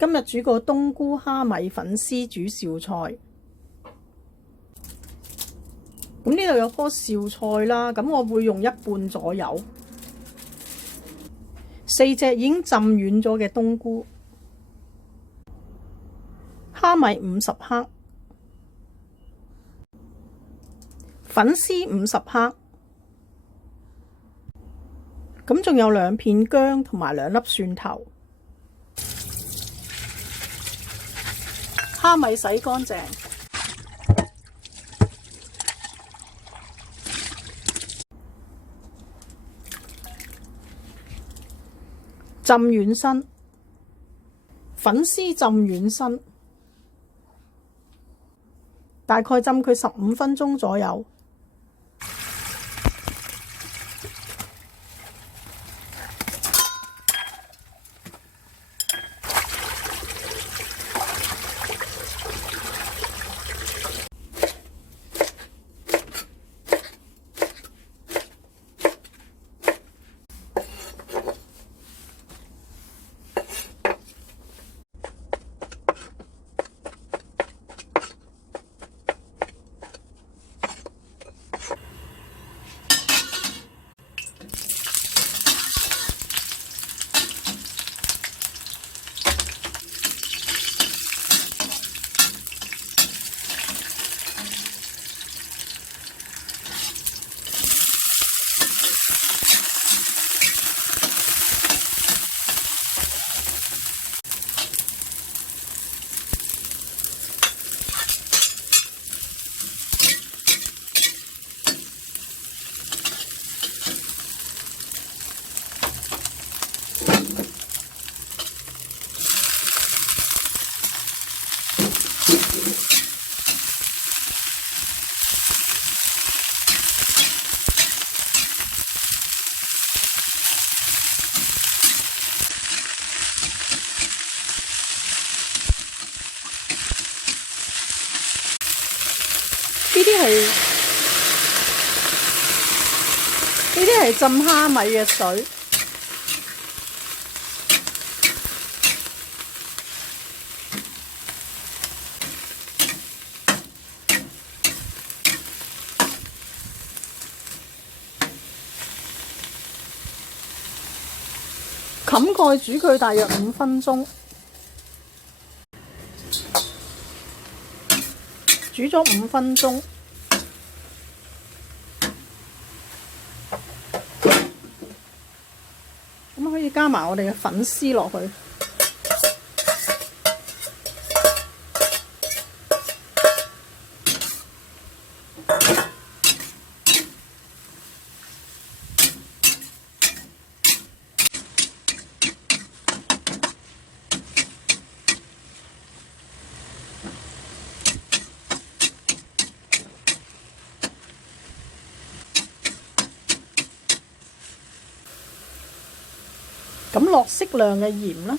今日煮個冬菇蝦米粉絲煮紹菜。咁呢度有棵紹菜啦，咁我會用一半左右。4隻已經浸軟咗嘅冬菇，蝦米50克，粉絲50克，咁仲有2片薑同埋2粒蒜頭。蝦米洗乾淨，浸軟身，粉絲浸軟身，大概浸佢15分鐘左右。呢啲係浸蝦米嘅水，冚蓋煮佢大約5分鐘，煮咗5分鐘。咁可以加埋我哋嘅粉絲落去，咁落適量嘅鹽啦。